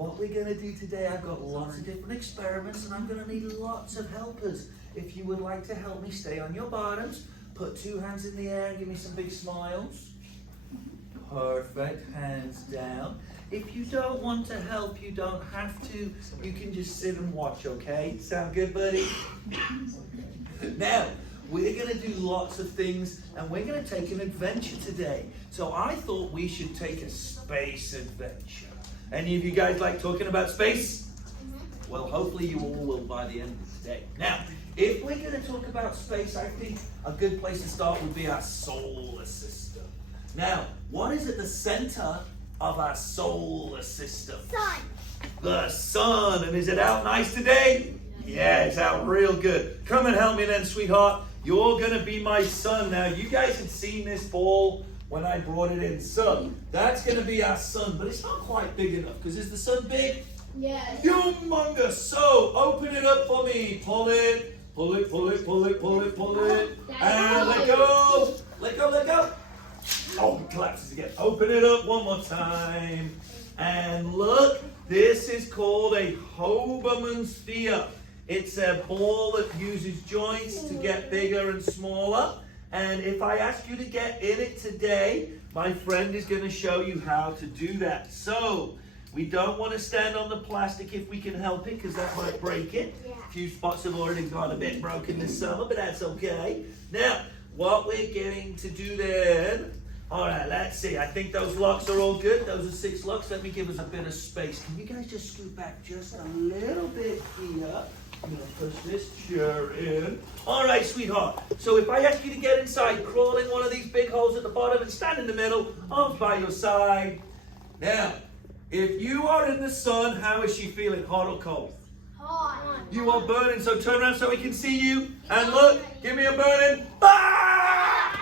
what we're going to do today, I've got lots of different experiments and I'm going to need lots of helpers. If you would like to help me, stay on your bottoms, put 2 hands in the air and give me some big smiles. Perfect, hands down. If you don't want to help, you don't have to. You can just sit and watch, okay? Sound good, buddy? Now, we're going to do lots of things and we're going to take an adventure today. So I thought we should take a space adventure. Any of you guys like talking about space? Well, hopefully you all will by the end of the day. Now, if we're going to talk about space, I think a good place to start would be our solar system. Now, what is at the center of our solar system? Sun. The sun. And is it out nice today? Yeah, it's out real good. Come and help me then, sweetheart. You're going to be my sun. Now, you guys have seen this ball when I brought it in. So, that's going to be our sun, but it's not quite big enough, because is the sun big? Yes. Humongous. So, open it up for me. Pull it, pull it, pull it, pull it, pull it, pull it. And let go. Let go, let go. Oh, it collapses again. Open it up one more time. And look, this is called a Hoberman sphere. It's a ball that uses joints to get bigger and smaller. And if I ask you to get in it today, my friend is going to show you how to do that. So, we don't want to stand on the plastic if we can help it, because that might break it. A few spots have already got a bit broken this summer, but that's okay. Now, what we're going to do then, all right, let's see. I think those locks are all good. Those are 6 locks. Let me give us a bit of space. Can you guys just scoot back just a little bit here? I'm going to push this chair in. All right, sweetheart. So if I ask you to get inside, crawl in one of these big holes at the bottom and stand in the middle, arms by your side. Now, if you are in the sun, how is she feeling, hot or cold? Hot. You are burning, so turn around so we can see you. And look, give me a burning. Ah!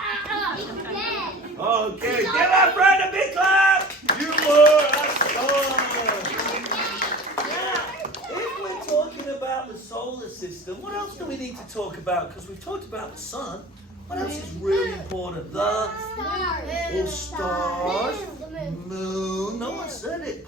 Okay, give our friend a big clap. You were a sun. Now, if we're talking about the solar system, what else do we need to talk about? Because we've talked about the sun. What else is really important? The stars, moon. No one said it.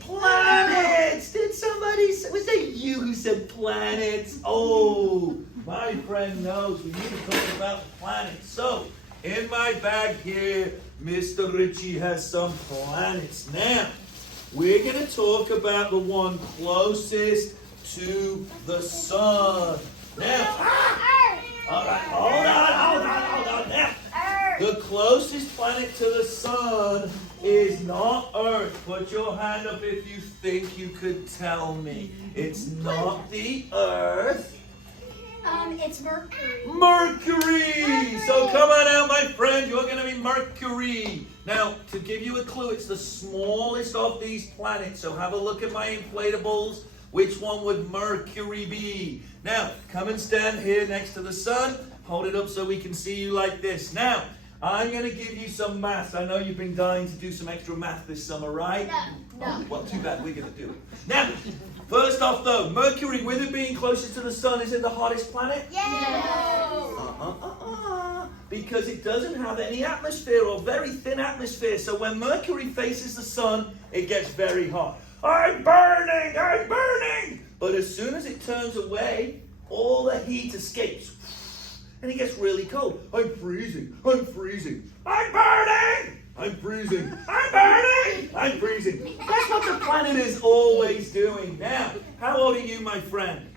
Planets. Did somebody say? Was it you who said planets? Oh, my friend knows we need to talk about planets. So, in my bag here, Mr. Richie has some planets. Now, we're going to talk about the one closest to the sun. Now, all right, hold on. Now, the closest planet to the sun is not Earth. Put your hand up if you think you could tell me. It's not the Earth. It's Mercury. Mercury! So come on out, my friend. You're going to be Mercury. Now, to give you a clue, it's the smallest of these planets. So have a look at my inflatables. Which one would Mercury be? Now, come and stand here next to the sun. Hold it up so we can see you like this. Now, I'm going to give you some math. I know you've been dying to do some extra math this summer, right? No. Oh, well, too bad. We're going to do it. Now, first off, though, Mercury, with it being closest to the sun, is it the hottest planet? Yes. Because it doesn't have any atmosphere or very thin atmosphere. So when Mercury faces the sun, it gets very hot. I'm burning! I'm burning! But as soon as it turns away, all the heat escapes. And it gets really cold. I'm freezing. I'm freezing. I'm burning! I'm freezing. I'm burning! I'm freezing. That's what the planet is always doing. Now, how old are you, my friend?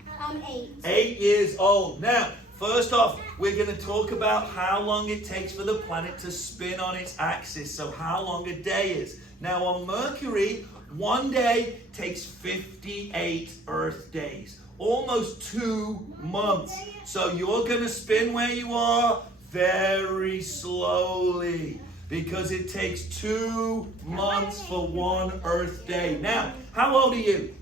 8. 8 years old. Now, first off, we're going to talk about how long it takes for the planet to spin on its axis. So how long a day is. Now, on Mercury, one day takes 58 Earth days. Almost 2 months. So you're going to spin where you are very slowly, because it takes 2 months for 1 Earth day. Now, how old are you?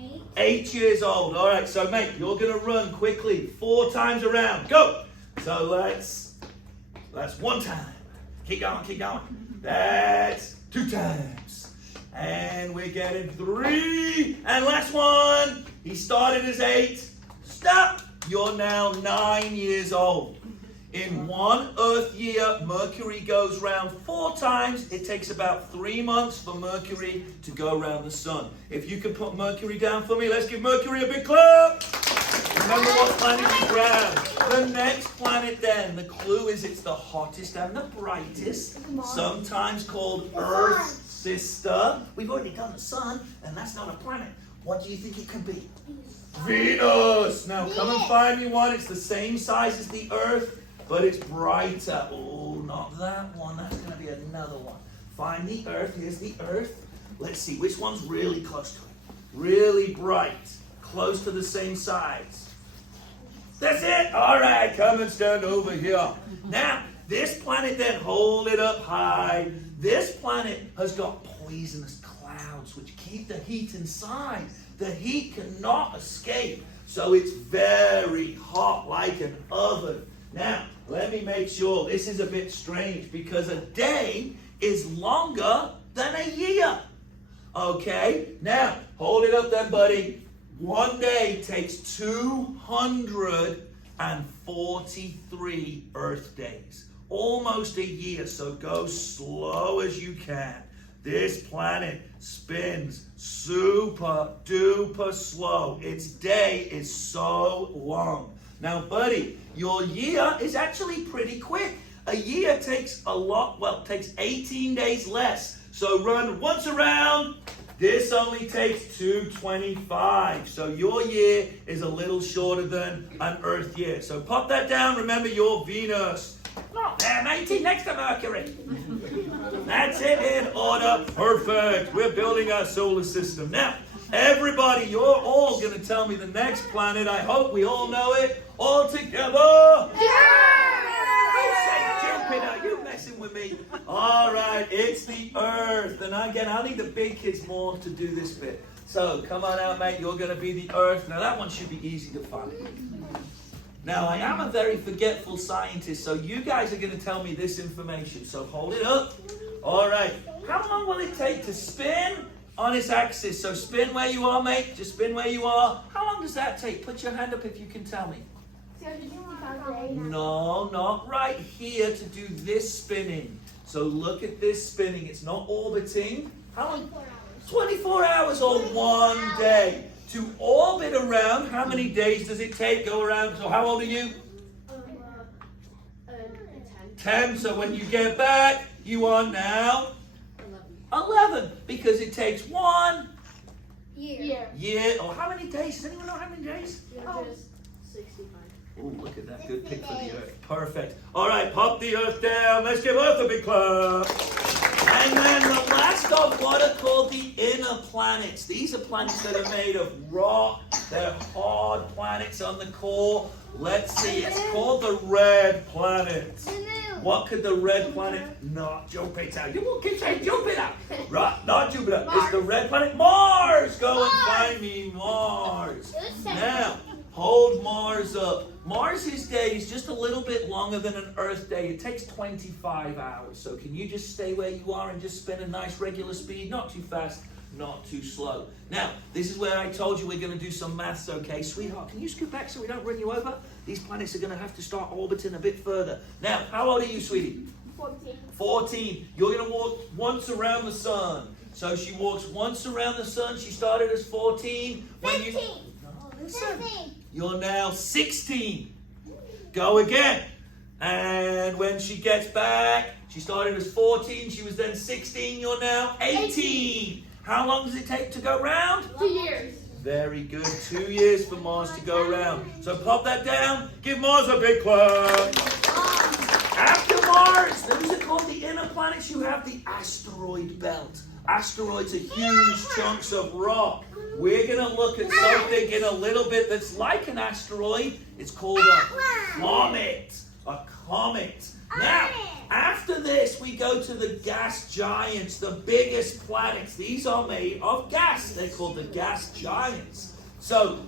8. 8 years old. All right, so mate, you're going to run quickly 4 times around. Go. So that's 1 time. Keep going, keep going. That's 2 times. And we're getting 3. And last one. He started as 8. Stop. You're now 9 years old. In 1 Earth year, Mercury goes round 4 times. It takes about 3 months for Mercury to go around the sun. If you could put Mercury down for me, let's give Mercury a big clap. Remember what planet is round. The next planet then, the clue is it's the hottest and the brightest, sometimes called Earth's sister. We've already done the sun, and that's not a planet. What do you think it could be? Venus. Now come and find me one. It's the same size as the Earth, but it's brighter. Oh, not that one. That's going to be another one. Find the Earth. Here's the Earth. Let's see which one's really close to it. Really bright. Close to the same size. That's it. All right, come and stand over here. Now, this planet then, hold it up high. This planet has got poisonous clouds which keep the heat inside. The heat cannot escape, so it's very hot like an oven. Now, let me make sure this is a bit strange because a day is longer than a year. Okay, now, hold it up then, buddy. 1 day takes 243 Earth days. Almost a year, so go slow as you can. This planet spins super duper slow. Its day is so long. Now, buddy, your year is actually pretty quick. A year takes takes 18 days less. So run once around. This only takes 225. So your year is a little shorter than an Earth year. So pop that down. Remember, you're Venus. Not there, matey, next to Mercury. That's it, in order. Perfect. We're building our solar system. Now, everybody, you're all going to tell me the next planet. I hope we all know it. All together. Jupiter, you messing with me? All right, it's the Earth. And again, I'll need the big kids more to do this bit. So come on out, mate. You're going to be the Earth. Now, that one should be easy to find. Now, I am a very forgetful scientist, so you guys are going to tell me this information. So hold it up. All right. How long will it take to spin on its axis? So spin where you are, mate. Just spin where you are. How long does that take? Put your hand up if you can tell me. No, not right here to do this spinning. So look at this spinning. It's not orbiting. How long? 24 hours or 1 day. To orbit around, how many days does it take? Go around. So how old are you? 10. So when you get back, you are now 11. Because it takes 1 Year. Oh, how many days? Does anyone know how many days? 65. Oh, look at that. Good pick for the Earth. Perfect. All right, pop the Earth down. Let's give Earth a big clap. And then the last of what are called the inner planets. These are planets that are made of rock. They're hard planets on the core. Let's see. It's called the red planet. What could the red planet? Not Jupiter. You won't keep saying Jupiter. Right, not Jupiter. Mars. It's the red planet Mars. Go and find me Mars. Now, hold Mars up. Mars' day is just a little bit longer than an Earth day. It takes 25 hours. So can you just stay where you are and just spin a nice regular speed? Not too fast, not too slow. Now, this is where I told you we're going to do some maths, okay? Sweetheart, can you scoot back so we don't run you over? These planets are going to have to start orbiting a bit further. Now, how old are you, sweetie? 14. 14. You're going to walk once around the sun. So she walks once around the sun. She started as 14. 15. No, listen. 15. You're now 16. Go again. And when she gets back, she started as 14. She was then 16. You're now 18. How long does it take to go round? 2 years. Very good. 2 years for Mars to go round. So pop that down. Give Mars a big clap. After Mars, those are called the inner planets. You have the asteroid belt. Asteroids are huge chunks of rock. We're going to look at something in a little bit that's like an asteroid. It's called a comet. A comet. Now, after this, we go to the gas giants, the biggest planets. These are made of gas. They're called the gas giants. So,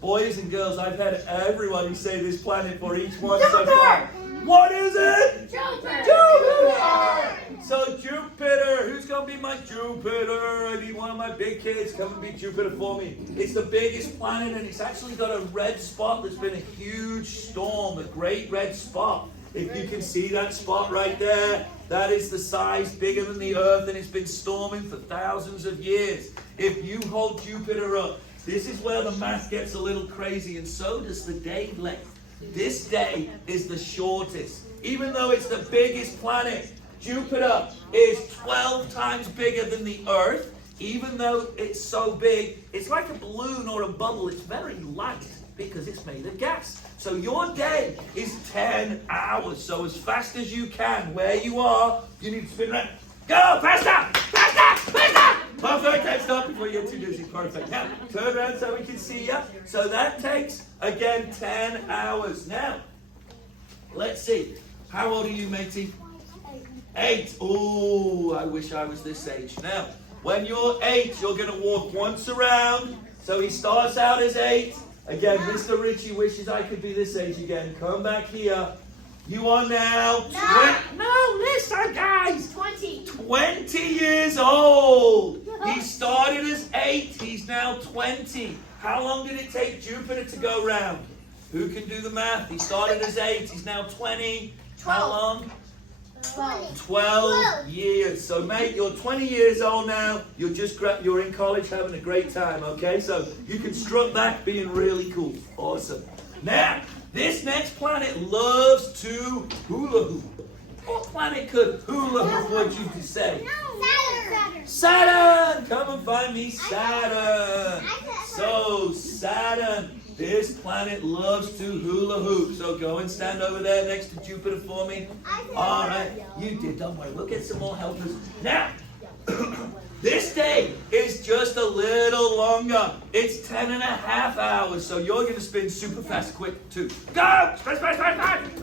boys and girls, I've had everybody say this planet for each one so far. What is it? Jupiter. Jupiter! So Jupiter, who's going to be my Jupiter? I need one of my big kids. Come and be Jupiter for me. It's the biggest planet, and it's actually got a red spot. There's been a huge storm, the Great Red Spot. If you can see that spot right there, that is the size bigger than the Earth, and it's been storming for thousands of years. If you hold Jupiter up, this is where the math gets a little crazy, and so does the day length. This day is the shortest. Even though it's the biggest planet, Jupiter is 12 times bigger than the Earth. Even though it's so big, it's like a balloon or a bubble. It's very light because it's made of gas. So your day is 10 hours. So as fast as you can, where you are, you need to spin around. Go, faster, faster, faster. Perfect, can't stop before you get too dizzy. Perfect. Now, turn around so we can see you. So that takes, again, 10 hours. Now, let's see. How old are you, matey? 8. Oh, I wish I was this age. Now, when you're 8, you're going to walk once around. So he starts out as 8. Again, Mr. Richie wishes I could be this age again. Come back here. You are now... No, listen, guys. 20 years old. He started as 8. He's now 20. How long did it take Jupiter to go round? Who can do the math? He started as 8. He's now 20. How long? 12 years. So, mate, you're 20 years old now. You're in college having a great time, okay? So you can strut back being really cool. Awesome. Now, this next planet loves to hula hoop. What planet could hula hoop, would you say? Saturn! Come and find me, Saturn. So, Saturn. This planet loves to hula hoop. So go and stand over there next to Jupiter for me. All right. You did. Don't worry. We'll get some more helpers. Now, this day is just a little longer. It's 10.5 hours. So you're going to spin super fast, quick, too. Go! Spin, spin, spin, spin!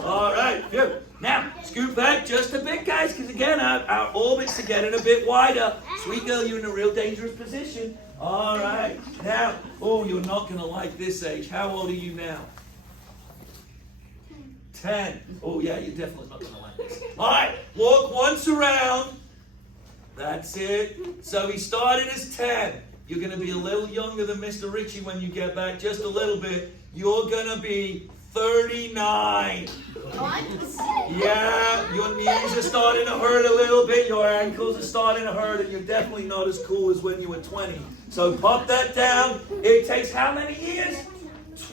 All right. Good. Now, scoot back just a bit, guys, because again, our orbits are getting a bit wider. Sweet girl, you're in a real dangerous position. All right. Now, oh, you're not going to like this age. How old are you now? 10. Oh, yeah, you're definitely not going to like this. All right. Walk once around. That's it. So he started as 10. You're going to be a little younger than Mr. Richie when you get back, just a little bit. You're going to be 39. Yeah, your knees are starting to hurt a little bit, your ankles are starting to hurt, and you're definitely not as cool as when you were 20. So pop that down. It takes how many years?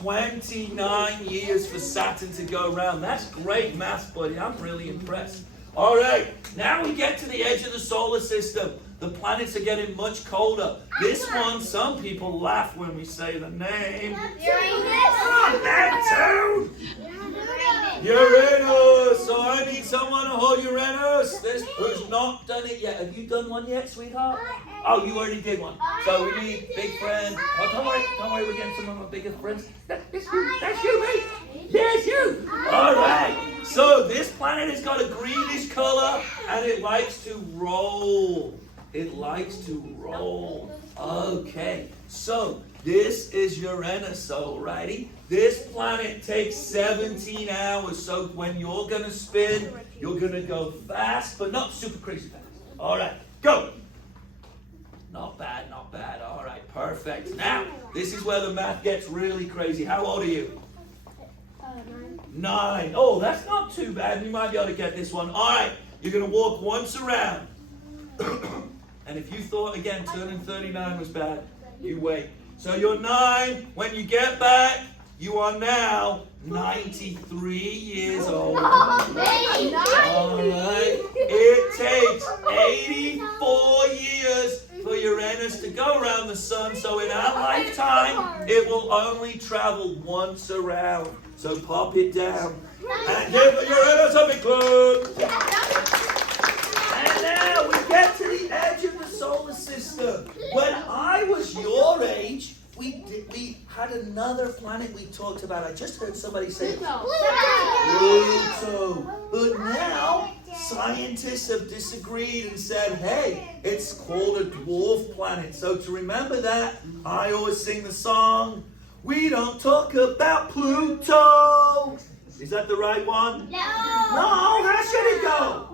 29 years for Saturn to go around. That's great math, buddy. I'm really impressed. All right, now we get to the edge of the solar system. The planets are getting much colder. This one, some people laugh when we say the name. Neptune! Uranus! So I need someone to hold Uranus. Who's not done it yet. Have you done one yet, sweetheart? Oh, you already did one. So we need big friend. Oh, don't worry, we're getting some of my biggest friends. That's you, mate. Yes, you. All right. So this planet has got a greenish color, and it likes to roll. It likes to roll. Okay, so this is Uranus, alrighty? This planet takes 17 hours, so when you're going to spin, you're going to go fast, but not super crazy fast. Alright, go! Not bad, not bad. Alright, perfect. Now, this is where the math gets really crazy. How old are you? 9. Oh, that's not too bad. You might be able to get this one. Alright, you're going to walk once around. And if you thought, again, turning 39 was bad, you wait. So you're 9. When you get back, you are now 93 years old. All right. It takes 84 years for Uranus to go around the sun. So in our lifetime, it will only travel once around. So pop it down. And give Uranus a big clap. And now we get to the edge of the solar system. When I was your age, we had another planet we talked about. I just heard somebody say Pluto. But now scientists have disagreed and said, hey, it's called a dwarf planet. So to remember that, I always sing the song, we don't talk about Pluto. Is that the right one? No. No, how should it go?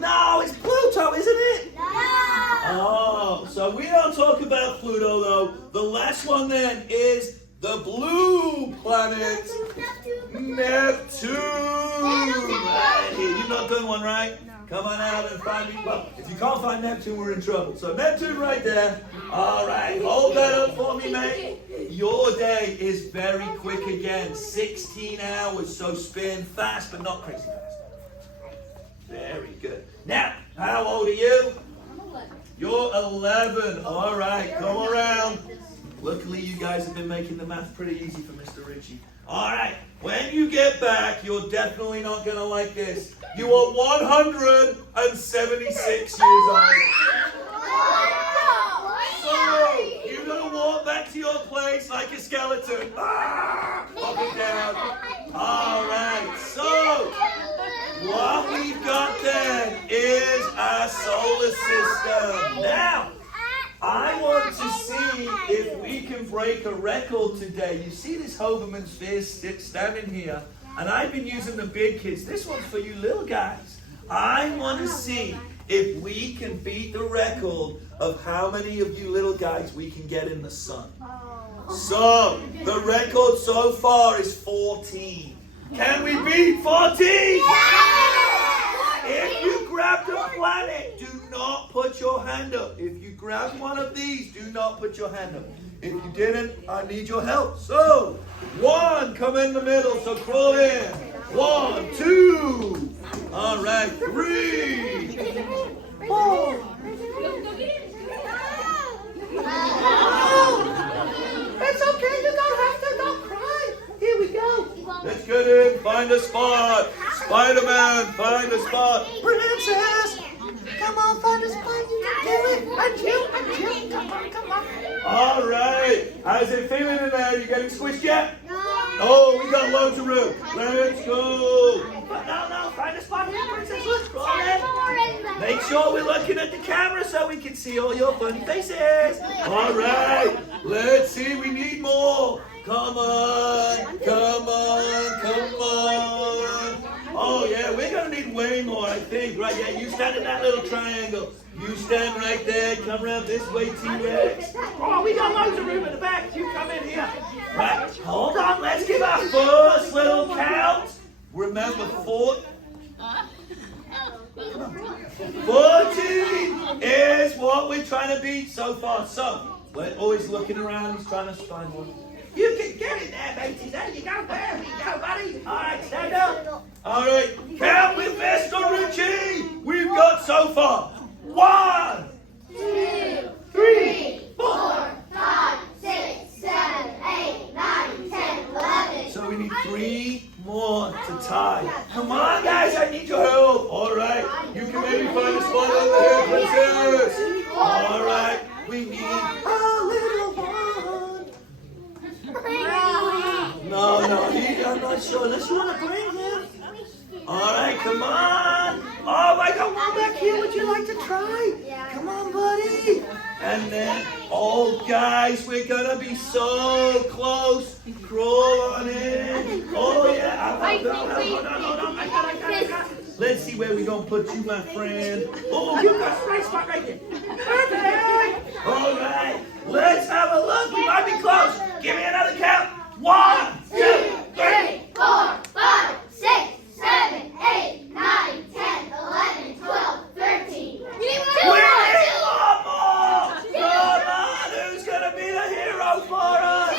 No, it's Pluto, isn't it? No. Oh, so we don't talk about Pluto, though. The last one then is the blue planet, Neptune. Right here. You've not done one, right? No. Come on out and find me. Well, if you can't find Neptune, we're in trouble. So Neptune right there. All right, hold that up for me, mate. Your day is very quick again. 16 hours, so spin fast, but not crazy fast. Very good. Now, how old are you? You're 11. All right, come around. Luckily, you guys have been making the math pretty easy for Mr. Richie. All right, when you get back, you're definitely not going to like this. You are 176 years old. So, you're going to walk back to your place like a skeleton. Up and down. All right, so what we've got then is our solar system. Now, I want to see if we can break a record today. You see this Hoberman sphere standing here, and I've been using the big kids. This one's for you little guys. I want to see if we can beat the record of how many of you little guys we can get in the sun. So, the record so far is 14. Can we beat 14? If you grabbed a planet, do not put your hand up. If you grabbed one of these, do not put your hand up. If you didn't, I need your help. So, 1, come in the middle, so crawl in. 1, 2. All right, 3, 4. It's okay, you don't have to, don't cry. Here we go. Let's get in, find a spot. Spider-Man, find a spot. Princess, come on, find a spot. You can do it. And you. Come on. All right. How's it feeling in there? You getting squished yet? Oh, we got loads of room. Let's go. No, find a spot here, Princess. Let's go in. Make sure we're looking at the camera so we can see all your funny faces. All right. Let's see. We need more. Come on. Oh, yeah, we're going to need way more, I think. Right, yeah, you stand in that little triangle. You stand right there. Come around this way, T-Rex. Oh, we got loads of room in the back. You come in here. Right, hold on. Let's give our first little count. Remember, 14 is what we're trying to beat so far. So, we're always looking around. He's trying to find one. You can get in there, matey. There you go. There we go, buddy. All right, stand up. All right, count with Mr. Richie. We've got so far 1, 2, 3, 4, 5, 6, 7, 8, 9, 10, 11. So we need 3 more to tie. Come on, guys, I need your help. All right, you can maybe find a spot over here, princess. All right, we need a little one. No, I'm not sure. Unless you want to bring him. All right, come on. Oh, I got one back here. Would you like to try? Come on, buddy. And then, oh, guys, we're going to be so close. Crawl on in. Oh, yeah. Hold on. I got. Let's see where we're going to put you, my friend. Oh, you got a right spot right there. Perfect. All right. Let's have a look. We might be close. Give me another count. 1, 2, 3, 4, 5, 6, 7, 8, 9, 10, 11, 12, 13. We need we need one more. Come on, who's gonna be the hero for us?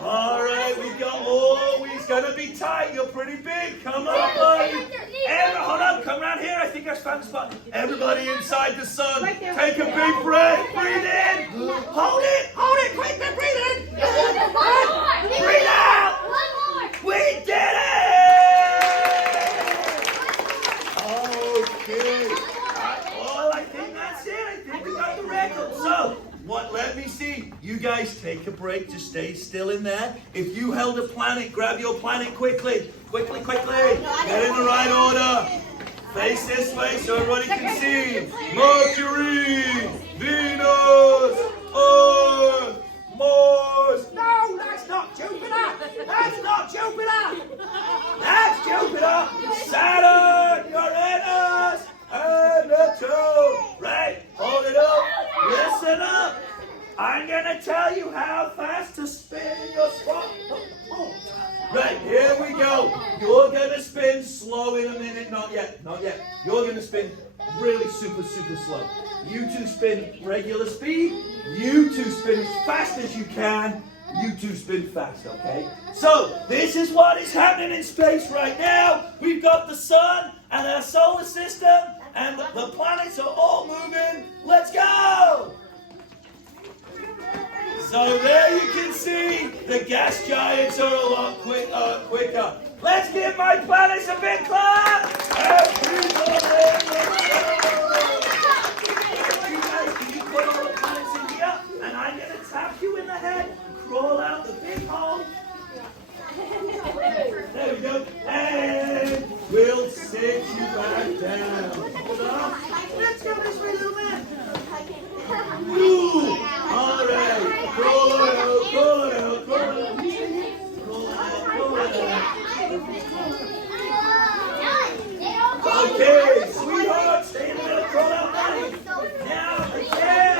All right, we got. Oh, he's gonna be tight. You're pretty big. Come on, buddy. And hold up, come around here. I think I found a spot. Everybody inside the sun. Take a big breath. Breathe in. Hold it. Quick, then breathe in. Breathe out. We did it. Okay. Well, I think that's it. I think we got the record. So, what? Let me see. You guys take a break. Just stay still in there. If you held a planet, grab your planet quickly. Quickly. Get in the right order. Face this way so everybody can see. Mercury, Venus, Earth, Mars. No, that's not Jupiter. That's Jupiter. Saturn, Uranus, and Neptune. Right? Hold it up. Listen up. I'm going to tell you how fast to spin your spot. Right, here we go. You're going to spin slow in a minute. Not yet, not yet. You're going to spin really super, super slow. You two spin regular speed. You two spin as fast as you can. You two spin fast, okay? So, this is what is happening in space right now. We've got the sun and our solar system, and the planets are all moving. Let's go! So there you can see the gas giants are a lot quicker. Let's give my planets a big clap! Can you put all the planets in here? And I'm going to tap you in the head, crawl out the big hole. There we go. And we'll sit you back down. Hold on. Let's go this way, little man. Ooh. All right. Crawl it out, crawl it out, crawl it out. Crawl it out, crawl it out. Okay, sweetheart, stay in the middle, crawl out, buddy. Now, again.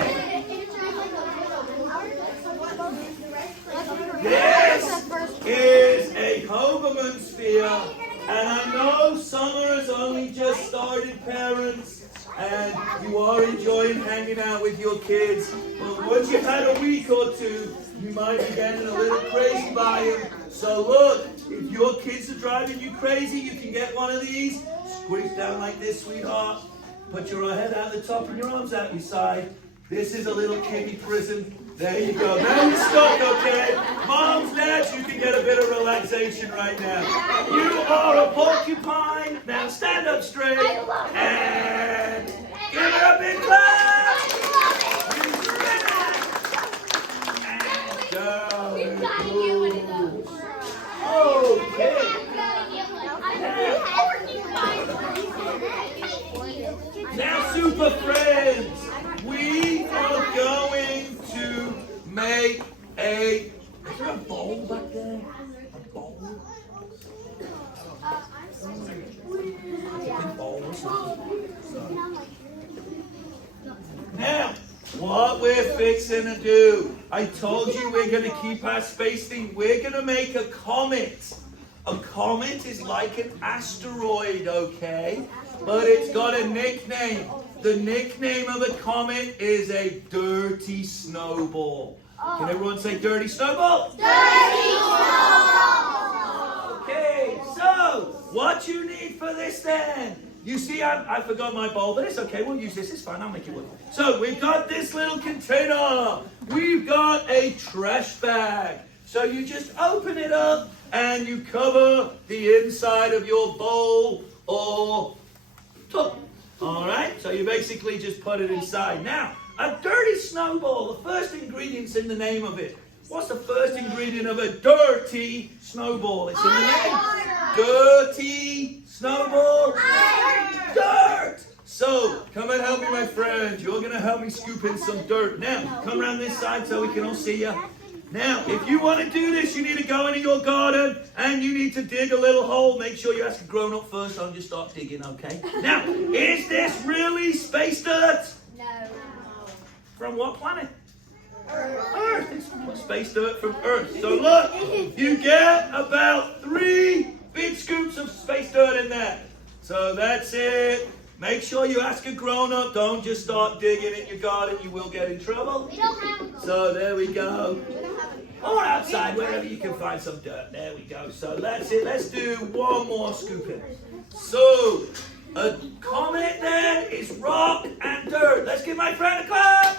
This is a Hoberman sphere, and I know summer has only just started, parents. And you are enjoying hanging out with your kids. But once you've had a week or two, you might be getting a little crazy by them. So look, if your kids are driving you crazy, you can get one of these. Squeeze down like this, sweetheart. Put your head out the top and your arms out your side. This is a little kiddie prison. There you go. Now you're stuck, okay? Moms, dads, you can get a bit of relaxation right now. You are a porcupine. Now stand up straight and give her a big clap. And go. Okay. Now, super friends, we are going to make a... Is there a bowl back there? A bowl? A bowl or something. Now, what we're fixing to do, I told you we're going to keep our space thing. We're going to make a comet. A comet is like an asteroid, okay? But it's got a nickname. The nickname of the comet is a dirty snowball. Can everyone say dirty snowball? Dirty snowball! Okay, so what you need for this then? You see, I forgot my bowl, but it's okay. We'll use this. It's fine. I'll make it work. So we've got this little container. We've got a trash bag. So you just open it up and you cover the inside of your bowl or tub. All right, so you basically just put it inside. Now, a dirty snowball, the first ingredient's in the name of it. What's the first ingredient of a dirty snowball? It's in the name. Dirty snowball. Dirt. So, come and help me, my friend. You're going to help me scoop in some dirt. Now, come around this side so we can all see you. Now, if you want to do this, you need to go into your garden and you need to dig a little hole. Make sure you ask a grown-up first, so I'll just start digging, okay? Now, is this really space dirt? No. From what planet? Earth. It's space dirt from Earth. So look, you get about 3 big scoops of space dirt in there. So that's it. Make sure you ask a grown-up. Don't just start digging in your garden. You will get in trouble. We don't have a So there we go. We don't have a Or outside, wherever you can find some dirt. There we go. So that's it. Let's do one more scooping. So, a comet then is rock and dirt. Let's give my friend a clap.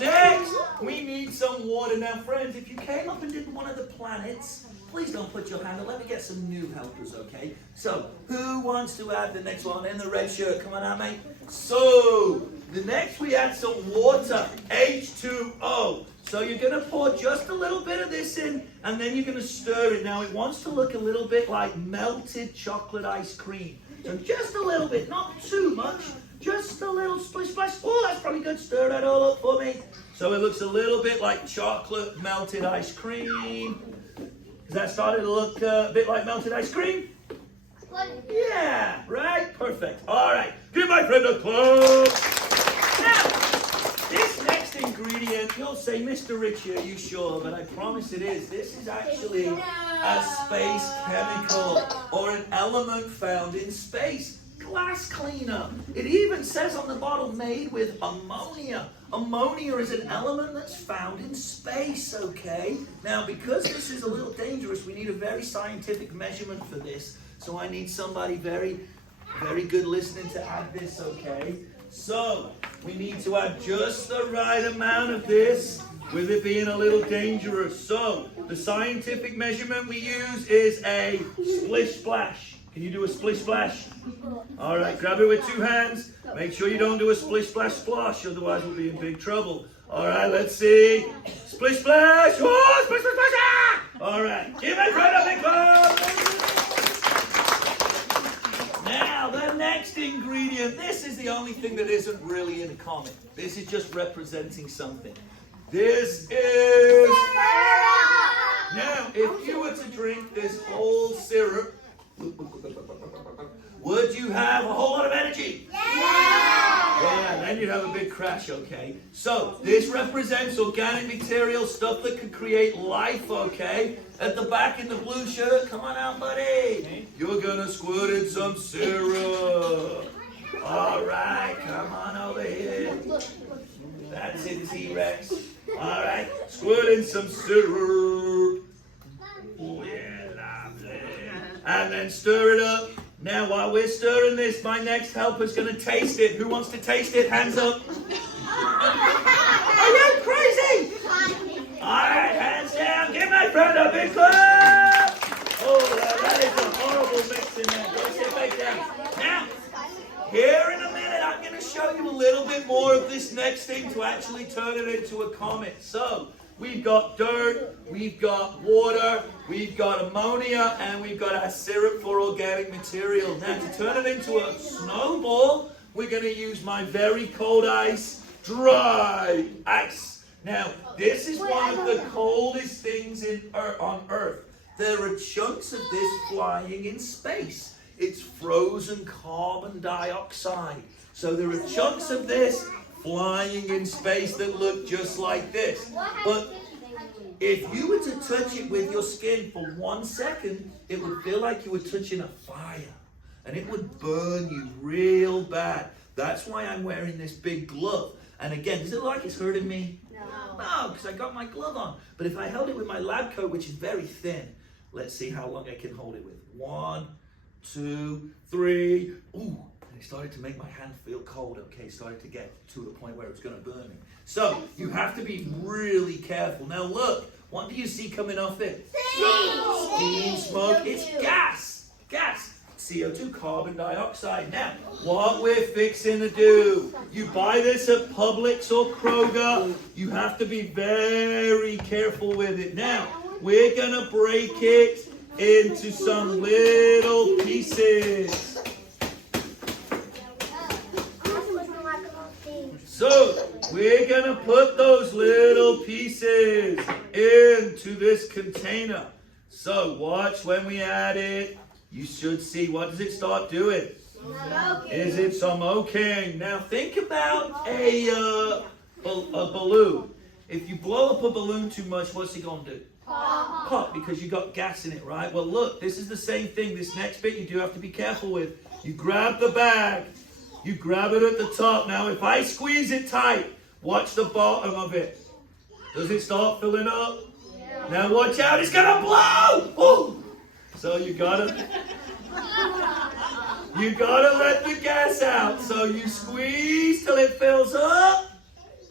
Next, we need some water. Now, friends, if you came up and did one of the planets, please don't put your hand up. Let me get some new helpers, okay? So, who wants to add the next one in the red shirt? Come on out, mate. So, the next we add some water, H2O. So you're going to pour just a little bit of this in, and then you're going to stir it. Now, it wants to look a little bit like melted chocolate ice cream. So just a little bit, not too much. Just a little splish, splash. Oh, that's probably good. Stir that all up for me. So it looks a little bit like chocolate melted ice cream. Is that starting to look a bit like melted ice cream? Yeah, right? Perfect. All right. Give my friend a clap. Now, this next ingredient ingredient. You'll say, Mr. Richie, are you sure? But I promise it is. This is actually a space chemical or an element found in space. Glass cleaner. It even says on the bottle, made with ammonia. Ammonia is an element that's found in space, okay? Now, because this is a little dangerous, we need a very scientific measurement for this. So I need somebody very good listening to add this, okay? So, we need to add just the right amount of this, with it being a little dangerous. So, the scientific measurement we use is a splish splash. Can you do a splish splash? All right, grab it with 2 hands. Make sure you don't do a splish splash splosh, otherwise we'll be in big trouble. All right, let's see. Splish splash. Oh, splish splash splash. Ah! All right, give my friend a big clap. Now, the next ingredient. This is the only thing that isn't really in a comic. This is just representing something. This is... Now, if you were to drink this whole syrup, would you have a whole lot of energy? Yeah, then you'd have a big crash, okay? So, this represents organic material, stuff that could create life, okay? At the back in the blue shirt, come on out, buddy. You're gonna squirt in some syrup. All right, come on over here. That's it, T-Rex. All right, squirt in some syrup. And then stir it up. Now, while we're stirring this, my next helper's going to taste it. Who wants to taste it? Hands up. Are you crazy? All right, hands down. Give my friend a big clap. Oh, that is a horrible mix in there. Go sit back down. Now, here in a minute, I'm going to show you a little bit more of this next thing to actually turn it into a comet. So, we've got dirt, we've got water, we've got ammonia, and we've got our syrup for organic material. Now, to turn it into a snowball, we're going to use my very cold ice, dry ice. Now, this is one of the coldest things on Earth. There are chunks of this flying in space. It's frozen carbon dioxide. So there are chunks of this flying in space that look just like this. But if you were to touch it with your skin for 1 second, it would feel like you were touching a fire. And it would burn you real bad. That's why I'm wearing this big glove. And again, does it look like it's hurting me? No, because I got my glove on. But if I held it with my lab coat, which is very thin, let's see how long I can hold it with. 1, 2, 3. Ooh. It started to make my hand feel cold, okay? It started to get to the point where it was going to burn me. So, you have to be really careful. Now look, what do you see coming off it? Steam, smoke. It's gas. Gas. CO2, carbon dioxide. Now, what we're fixing to do, you buy this at Publix or Kroger, you have to be very careful with it. Now, we're going to break it into some little pieces. So, we're going to put those little pieces into this container. So, watch when we add it. You should see, what does it start doing? Smoking. Is it smoking? Now, think about a balloon. If you blow up a balloon too much, what's it going to do? Pop, because you got gas in it, right? Well, look, this is the same thing. This next bit you do have to be careful with. You grab the bag. You grab it at the top. Now, if I squeeze it tight, watch the bottom of it. Does it start filling up? Yeah. Now, watch out. It's going to blow. Ooh. So, you gotta let the gas out. So, you squeeze till it fills up.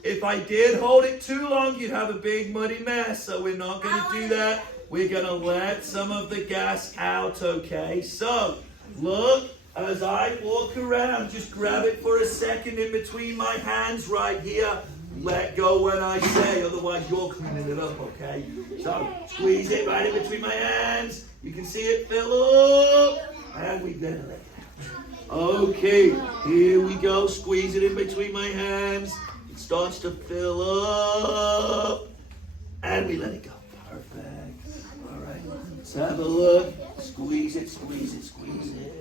If I did hold it too long, you'd have a big muddy mess. So, we're not going to do that. We're going to let some of the gas out, okay? So, look. As I walk around, just grab it for a second in between my hands right here. Let go when I say, otherwise you're cleaning it up, okay? So, squeeze it right in between my hands. You can see it fill up. And we let it out. Okay, here we go. Squeeze it in between my hands. It starts to fill up. And we let it go. Perfect. All right, let's have a look. Squeeze it, squeeze it, squeeze it.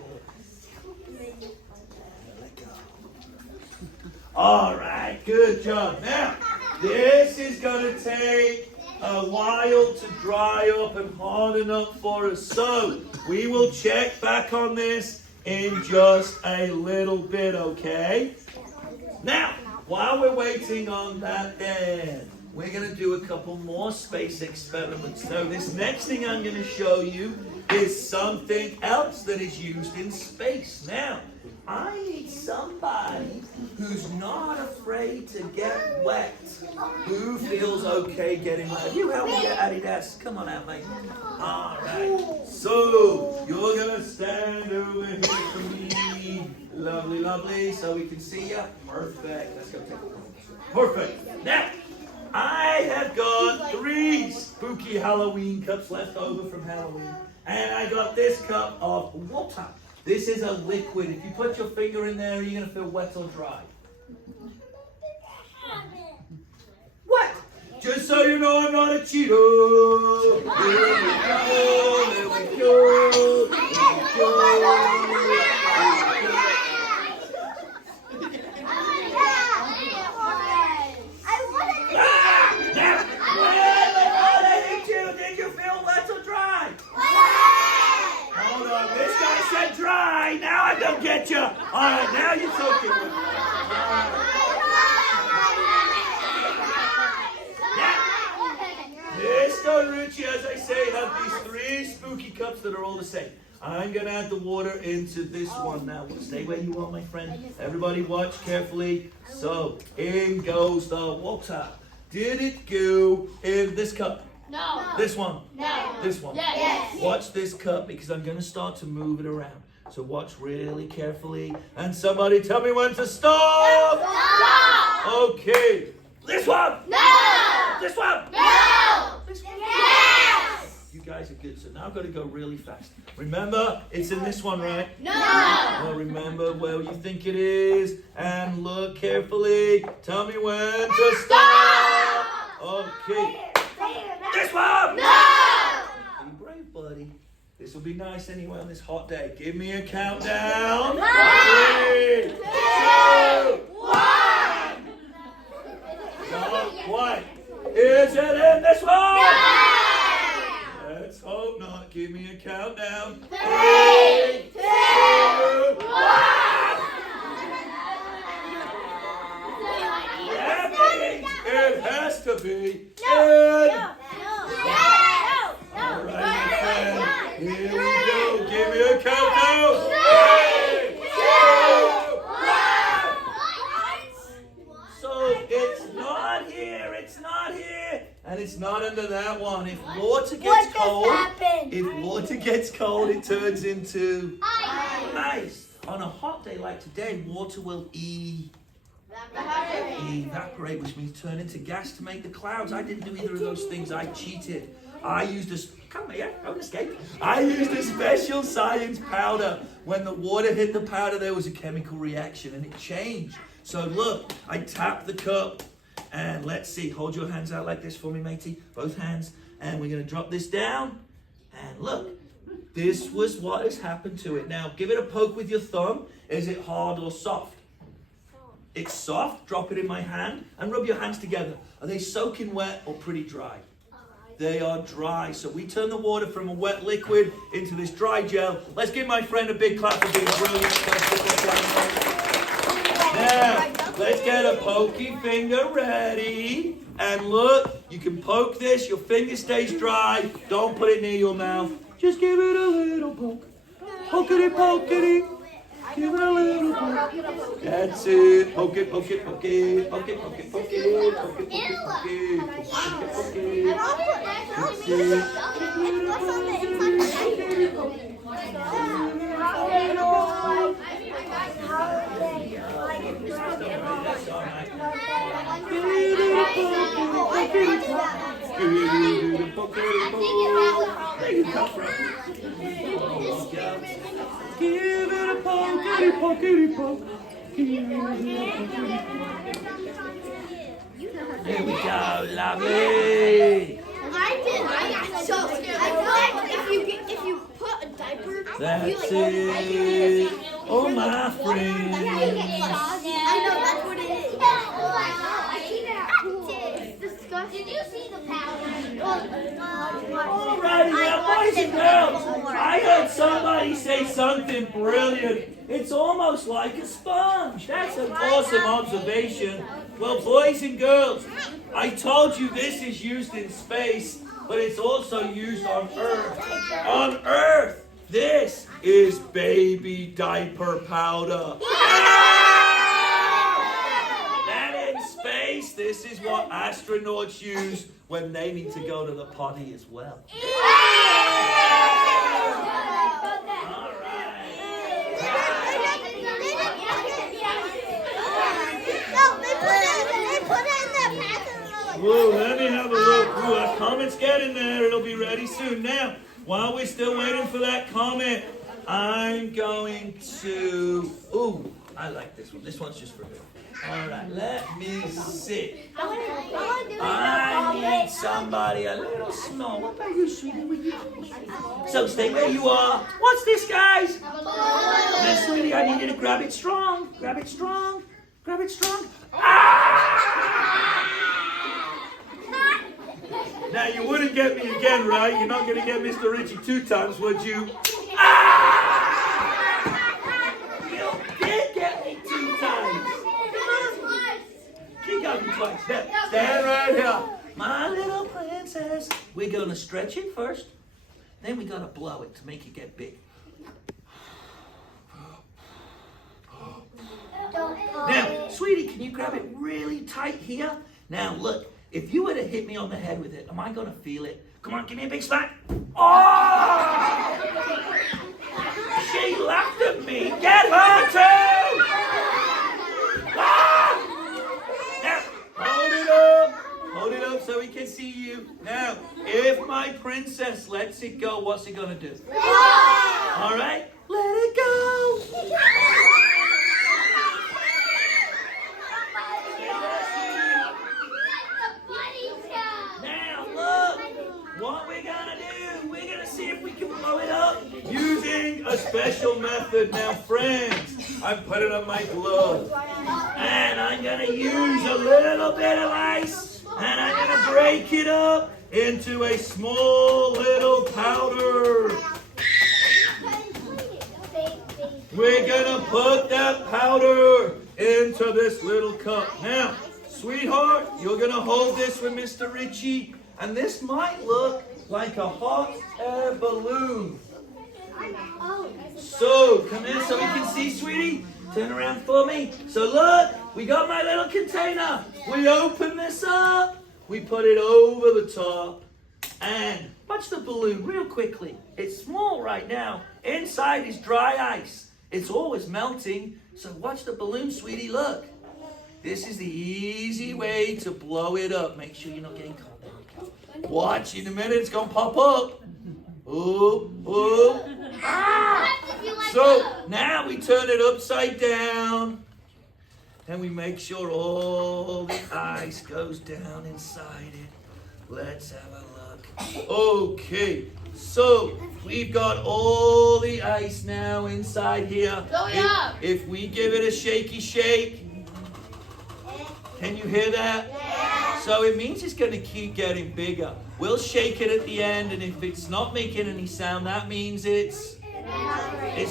All right, good job. Now, This is going to take a while to dry up and harden up for us. So we will check back on this in just a little bit, okay? Now, while we're waiting on that then, we're going to do a couple more space experiments. So this next thing I'm going to show you is something else that is used in space. Now, I need somebody who's not afraid to get wet. Who feels okay getting wet? You help me get Adidas. Come on out, mate. All right. So, you're going to stand over here for me. Lovely, lovely. So we can see you. Perfect. Let's go take a look. Perfect. Now, I have got 3 spooky Halloween cups left over from Halloween. And I got this cup of water. This is a liquid. If you put your finger in there, you're going to feel wet or dry. What? Just so you know, I'm not a cheater. Here we go. There we go. Now I don't get you. All right, now you're talking. Mr. Richie, as I say, have these 3 spooky cups that are all the same. I'm going to add the water into this one now. Stay where you are, my friend. Everybody watch carefully. So, in goes the water. Did it go in this cup? No. This one? No. This one? Yes. Watch this cup because I'm going to start to move it around. So watch really carefully. And somebody tell me when to stop. Stop. Okay. This one. No. This one. No. This one. Yes. You guys are good. So now I've got to go really fast. Remember, it's in this one, right? No. Well, remember where you think it is. And look carefully. Tell me when to stop. Okay. This one. No. Be brave, buddy. This will be nice anyway on this hot day. Give me a countdown. 3, 2, 1. Not quite. Is it in this one? Let's hope not. Give me a countdown. 3, 2, 1. That means it has to be in. All right, my friend. Here we go. Give me a countdown. 3, 2, 1. So it's not here. It's not here. And it's not under that one. If water gets cold, it turns into ice. On a hot day like today, water will evaporate, which means turn into gas to make the clouds. I didn't do either of those things. I cheated. I used a special science powder. When the water hit the powder, there was a chemical reaction and it changed. So look, I tapped the cup and let's see. Hold your hands out like this for me, matey. Both hands. And we're going to drop this down. And look, this was what has happened to it. Now, give it a poke with your thumb. Is it hard or soft? It's soft. Drop it in my hand and rub your hands together. Are they soaking wet or pretty dry? They are dry. So we turn the water from a wet liquid into this dry gel. Let's give my friend a big clap for being brilliant. Now, let's get a pokey finger ready. And look, you can poke this. Your finger stays dry. Don't put it near your mouth. Just give it a little poke. Pokety, pokety. Give it a little poke. That's it. Poke it, poke it, poke it. Poke it, poke it, poke it. Poke it, poke it, poke it. Poke it, poke it. That's it. Give it a pokety, pokety, poke. Here we go, lovely. I so scared. I feel like if you put a diaper, That's it. Oh, my friend. I know that's what it is. Boys and girls, I heard somebody say something brilliant. It's almost like a sponge. That's an awesome observation. Well, boys and girls, I told you this is used in space, but it's also used on Earth. On Earth, this is baby diaper powder. And in space, this is what astronauts use when they need to go to the potty as well. Whoa, let me have a look. Ooh, that comment's getting there. It'll be ready soon. Now, while we're still waiting for that comment, I'm going to... Ooh, I like this one. This one's just for me. All right, let me see. I need somebody a little small. What about you, sweetie? So stay where you are. What's this, guys? Now, sweetie, I need you to grab it strong. Grab it strong. Grab it strong. Ah! Now, you wouldn't get me again, right? You're not going to get Mr. Richie 2 times, would you? Ah! You did get me 2 times. She got me twice. Now, stand right here. My little princess. We're going to stretch it first. Then we got to blow it to make it get big. Now, sweetie, can you grab it really tight here? Now, look. If you were to hit me on the head with it, am I going to feel it? Come on, give me a big smack. Oh! She laughed at me. Get her too! Ah! Now, hold it up. Hold it up so we can see you. Now, if my princess lets it go, what's it going to do? All right? Let it go. What we're gonna do, we're gonna see if we can blow it up using a special method. Now, friends, I'm putting on my glove, and I'm gonna use a little bit of ice, and I'm gonna break it up into a small little powder. We're gonna put that powder into this little cup. Now, sweetheart, you're gonna hold this with Mr. Richie. And this might look like a hot air balloon. So, come in so we can see, sweetie. Turn around for me. So look, we got my little container. We open this up. We put it over the top. And watch the balloon real quickly. It's small right now. Inside is dry ice. It's always melting. So watch the balloon, sweetie. Look. This is the easy way to blow it up. Make sure you're not getting caught. Watch, in a minute, it's going to pop up. Ooh, ooh. Ah! So, now we turn it upside down. And we make sure all the ice goes down inside it. Let's have a look. Okay, so we've got all the ice now inside here. If we give it a shaky shake, can you hear that? So it means it's going to keep getting bigger. We'll shake it at the end, and if it's not making any sound, that means it's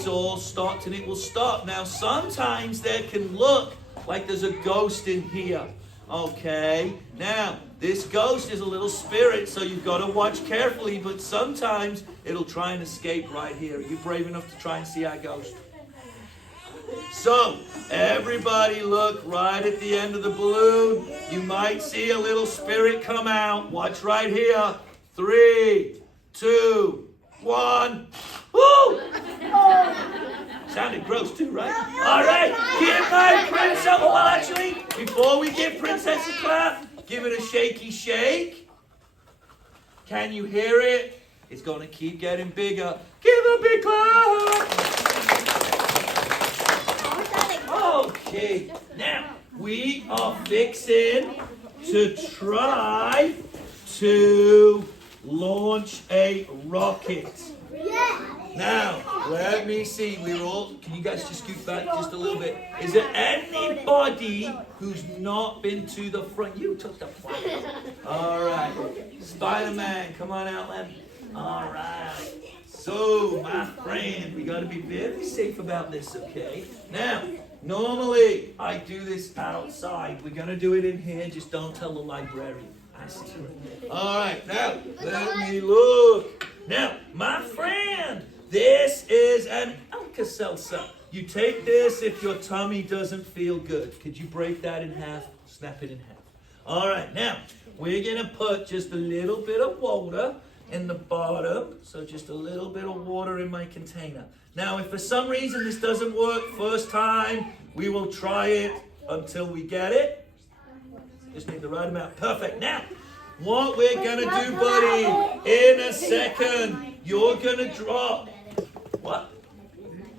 all stopped, and it will stop. Now, sometimes there can look like there's a ghost in here. Okay? Now, this ghost is a little spirit, so you've got to watch carefully, but sometimes it'll try and escape right here. Are you brave enough to try and see our ghost? So, everybody look right at the end of the balloon. You might see a little spirit come out. Watch right here. 3, 2, 1. Woo! Sounded gross too, right? All right, give my princess, well, actually, before we give Princess a clap, give it a shaky shake. Can you hear it? It's going to keep getting bigger. Give a big clap. Okay, now we are fixing to try to launch a rocket. Now, let me see. Can you guys just scoot back just a little bit? Is there anybody who's not been to the front? You took the front. All right. Spider-Man, come on out, Len. All right. So, my friend, we got to be very safe about this, okay? Now, normally I do this outside. We're going to do it in here. Just don't tell the librarian. I see. All right. Now, let me look. Now, my friend, this is an Alka-Seltzer. You take this if your tummy doesn't feel good. Could you break that in half? Snap it in half. All right. Now, we're going to put just a little bit of water in the bottom. So just a little bit of water in my container. Now, if for some reason this doesn't work first time, we will try it until we get it. Just need the right amount. Perfect. Now, what we're going to do, buddy, in a second, you're going to drop. What?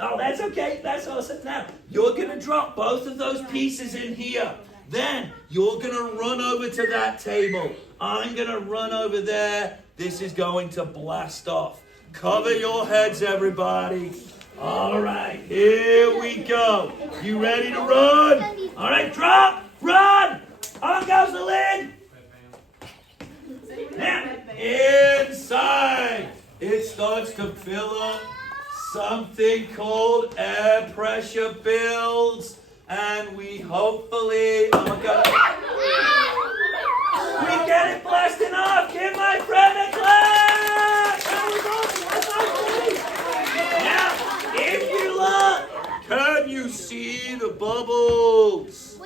Oh, that's okay. That's awesome. Now, you're going to drop both of those pieces in here. Then, you're going to run over to that table. I'm going to run over there. This is going to blast off. Cover your heads, everybody. All right, here we go. You ready to run? All right, drop, run. On goes the lid. Now, inside, it starts to fill up. Something called air pressure builds. And we hopefully, oh my God, we get it blasting off. Give my friend a clap. Now, if you look, can you see the bubbles?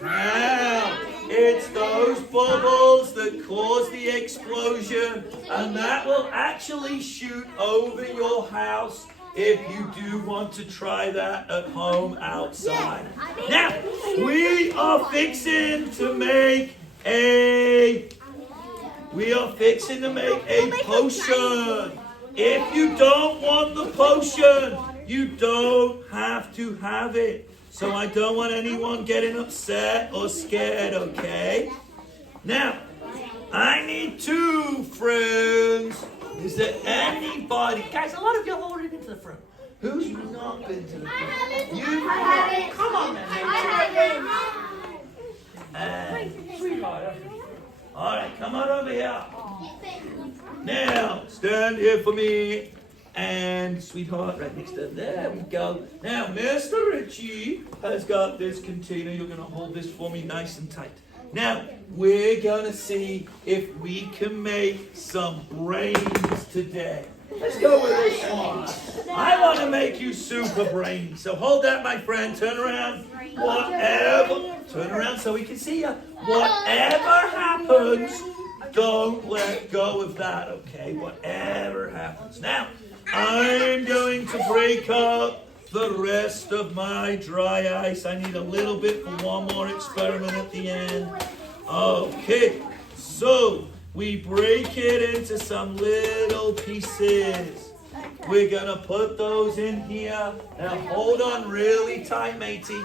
Now, it's those bubbles that cause the explosion, and that will actually shoot over your house if you do want to try that at home outside. Now, we are fixing to make a potion. If you don't want the potion, you don't have to have it. So I don't want anyone getting upset or scared, okay? Now, I need 2 friends. Is there anybody? Guys, a lot of you are holding it to the front. Who's not been to the front? You haven't. Come on, man. I haven't. Sweetheart. All right, come on over here. Now, stand here for me. And sweetheart, right next to there we go. Now, Mr. Richie has got this container. You're going to hold this for me nice and tight. Now, we're going to see if we can make some brains today. Let's go with this one. I want to make you super brainy. So hold that, my friend. Turn around. Whatever. Turn around so we can see you. Whatever happens, don't let go of that, okay? Whatever happens. Now, I'm going to break up the rest of my dry ice. I need a little bit for one more experiment at the end. Okay, so we break it into some little pieces. We're gonna put those in here. Now hold on really tight, matey.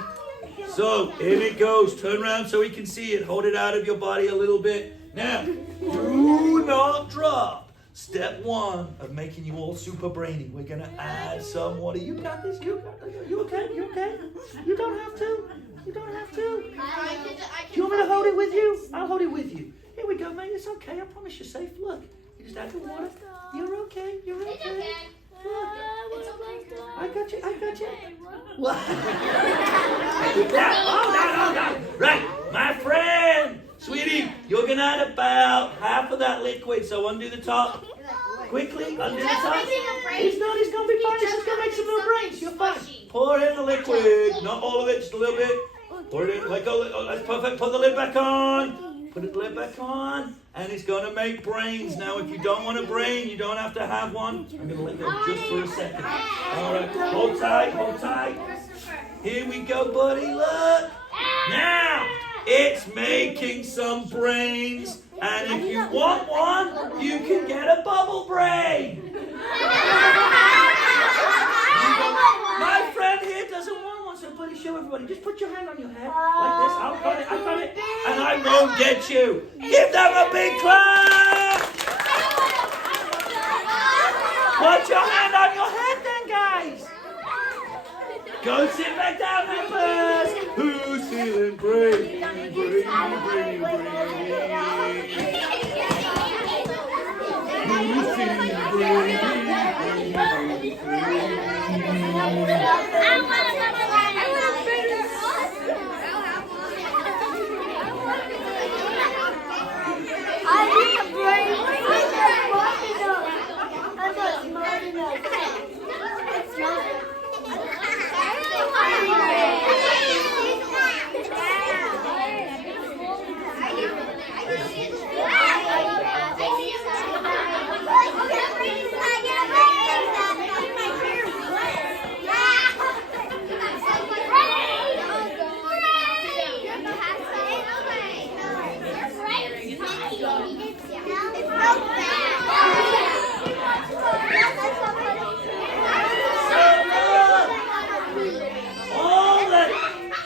So in it goes. Turn around so we can see it. Hold it out of your body a little bit. Now, do not drop. Step 1 of making you all super brainy. We're gonna add some water. You got this. You okay? You okay? You don't have to. You don't have to. Do you want me to hold it with you? I'll hold it with you. Here we go, mate. It's okay. I promise you're safe. Look, you just add the water. You're okay. You're okay. It's okay. I got you. I got you. What? No. Right, my friend. Sweetie, you're going to add about half of that liquid, so undo the top. Quickly, undo the top. He's not, he's going to be fine. He's just going to make some little brains. You're fine. Pour in the liquid. Not all of it, just a little bit. Pour it in. Let go. Oh, that's perfect. Put the lid back on. Put the lid back on. And it's going to make brains. Now, if you don't want a brain, you don't have to have one. I'm going to let go just for a second. All right. Hold tight. Hold tight. Here we go, buddy. Look. Now. It's making some brains, and if you want one, you can get a bubble brain. My friend here doesn't want one, so buddy, show everybody. Just put your hand on your head, like this. I'll cut it, and I won't get you. Give them a big clap. Put your hand on your head then, guys. Go sit back down, members. Who's feeling brave? Brave. Who's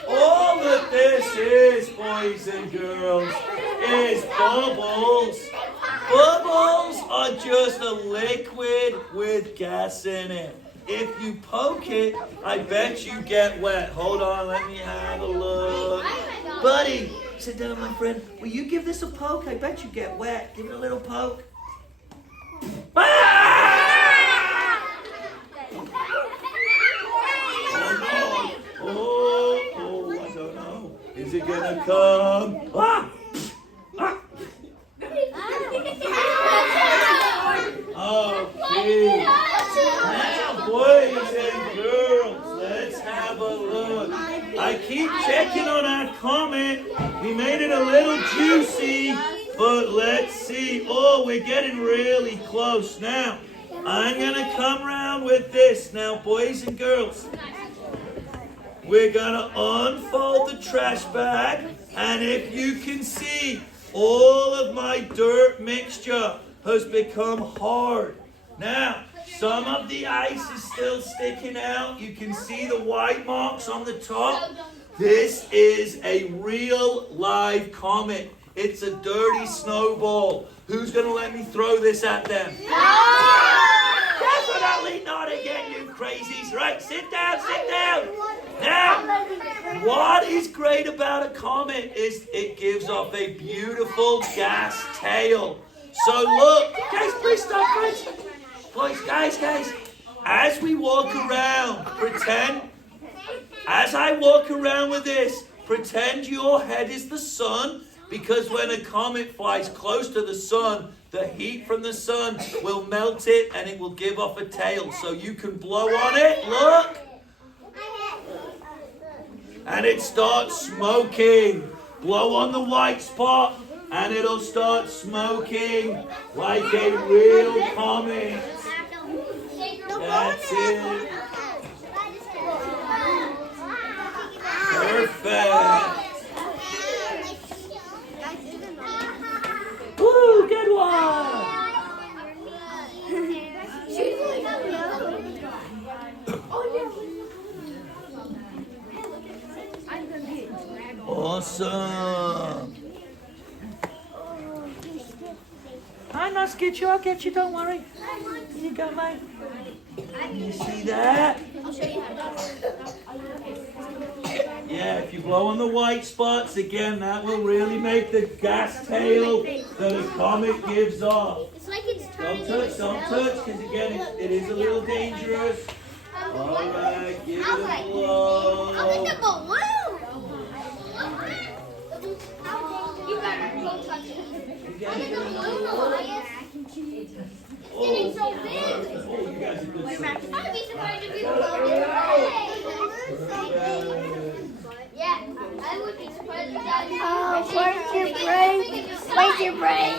All that this is, boys and girls, is bubbles. Bubbles are just a liquid with gas in it. If you poke it, I bet you get wet. Hold on, let me have a look. Buddy, sit down, my friend. Will you give this a poke? I bet you get wet. Give it a little poke. Ah! Oh, I don't know. Is it gonna come? Ah! Ah! Okay. Now, boys and girls, let's have a look. I keep checking on our comment. We made it a little juicy, but let's see. Oh, we're getting really close now. I'm gonna come around with this now, boys and girls. We're gonna unfold the trash bag, and if you can see, all of my dirt mixture has become hard. Now, some of the ice is still sticking out. You can see the white marks on the top. This is a real live comet. It's a dirty snowball. Who's gonna let me throw this at them? Definitely not again, you crazies. Right, sit down, sit down. Now, what is great about a comet is it gives off a beautiful gas tail. So look, guys, please stop, please. Boys, guys, as we walk around, as I walk around with this, pretend your head is the sun, because when a comet flies close to the sun, the heat from the sun will melt it and it will give off a tail. So you can blow on it, look. And it starts smoking. Blow on the white spot and it'll start smoking like a real comet. That's it. Perfect. Woo, good one. Awesome. I'm not scared, I'll get you, don't worry. Here you go, mate. You see that? I'll show you how to. Yeah, if you blow on the white spots, again, that will really make the gas tail that a comet gives off. It's like it's turning. Don't touch, because again, it is a little dangerous. Alright, give it a blow. I'll get the balloon. You better go touch it. I'll get the balloon, Elias. It's getting so big. Oh, you guys are good. I'd be surprised if you blow it away. Yeah, I would be surprised if that. Oh, where's your brain? Where's your brain?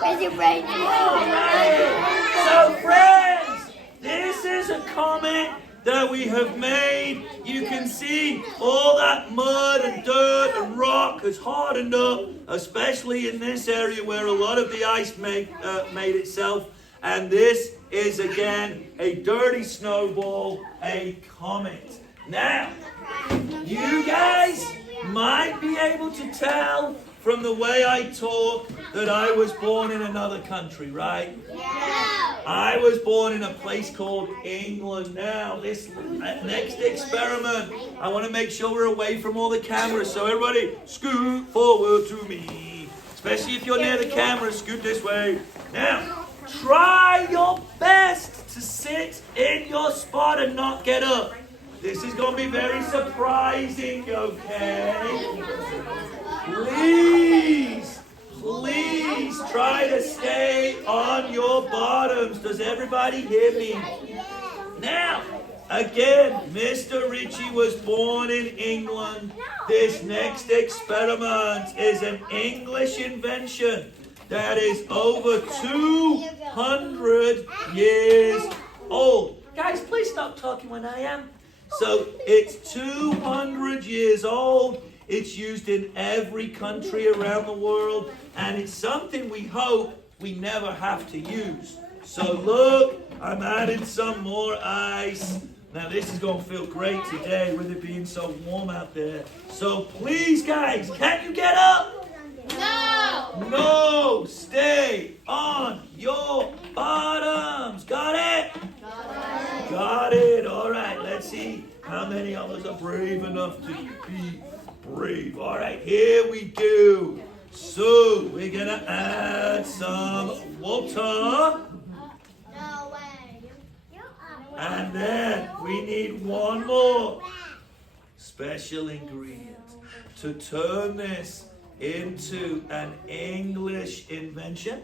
Where's your brain? So, friends, this is a comet that we have made. You can see all that mud and dirt and rock has hardened up, especially in this area where a lot of the ice made itself. And this is, again, a dirty snowball, a comet. Now, you guys might be able to tell from the way I talk that I was born in another country, right? Yeah. I was born in a place called England. Now, this next experiment, I want to make sure we're away from all the cameras. So everybody, scoot forward to me. Especially if you're near the camera, scoot this way. Now, try your best to sit in your spot and not get up. This is going to be very surprising, okay? Please try to stay on your bottoms. Does everybody hear me? Now, again, Mr. Richie was born in England. This next experiment is an English invention that is over 200 years old. Guys, please stop talking when I am. So it's 200 years old. It's used in every country around the world, and it's something we hope we never have to use. So look, I'm adding some more ice. Now this is going to feel great today with it being so warm out there. So please, guys, can you get up? No! No! Stay on your bottoms. Got it? Got it. All right, let's see how many of us are brave enough to be brave. All right, here we go. So we're going to add some water. No way. And then we need one more special ingredient to turn this into an English invention.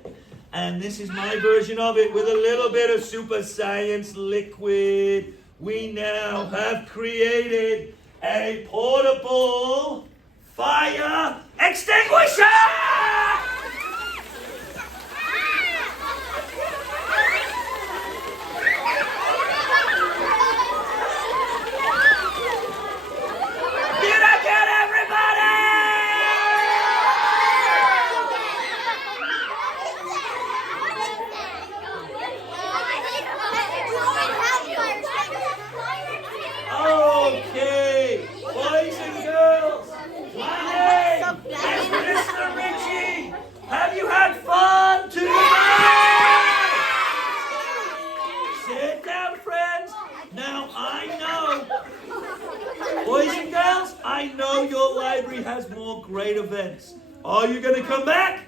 And this is my version of it with a little bit of super science liquid. We now have created a portable fire extinguisher! Did I get everybody? Okay, boys and girls, my name is Mr. Richie. Have you had fun tonight? Sit down, friends. Now I know, boys and girls, I know your library has more great events. Are you going to come back?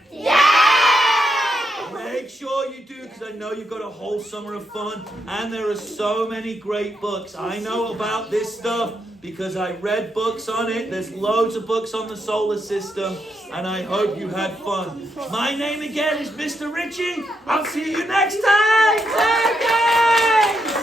Make sure you do, because I know you've got a whole summer of fun, and there are so many great books. I know about this stuff because I read books on it. There's loads of books on the solar system, and I hope you had fun. My name again is Mr. Richie. I'll see you next time. Bye, guys!